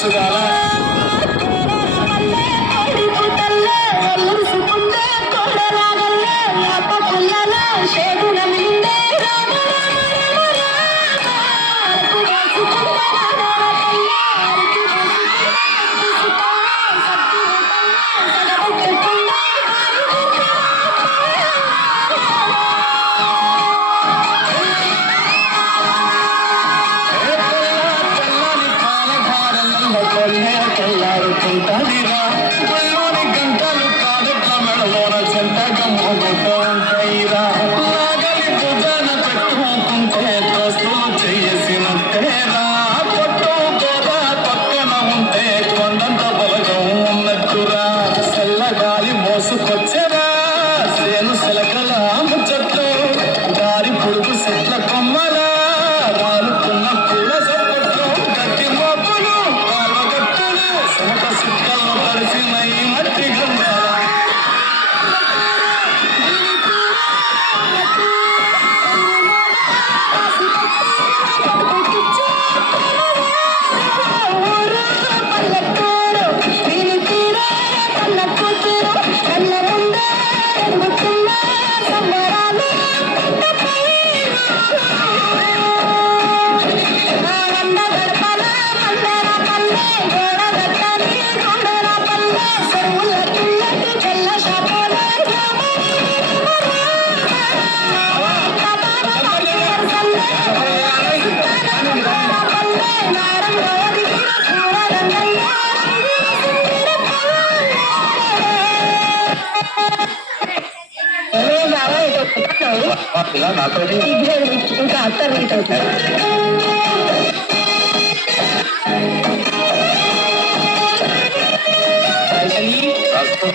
సుగాల తెల్లారుకుంటాదిరా గుళ్ళోని గంటలు కాదెట్ల మెడలోన చెంతగా మోగుతూ ఉంటాయిరా నాగలి భుజాన పెట్టుకుంటే దోస్తులు చేసినట్టేరా పొట్టు గోదా పక్కన ఉంటే కొండంత బలగం ఉన్నట్టురా చల్లగాలి మోసుకొచ్చెరా సేను సెలకల ముచ్చట్లు దారి పొడుగు చెట్ల కొమ్మలా వాలుకున్న పూల చప్పట్లు గట్టి మోపులు కాలగట్టులు సమట సుక్కలు కలిసిన ఈ మట్టి గంగ ఇలా నాతో ఇంకా అత్తర్ మీట్ అవుతుంది. రాసుకో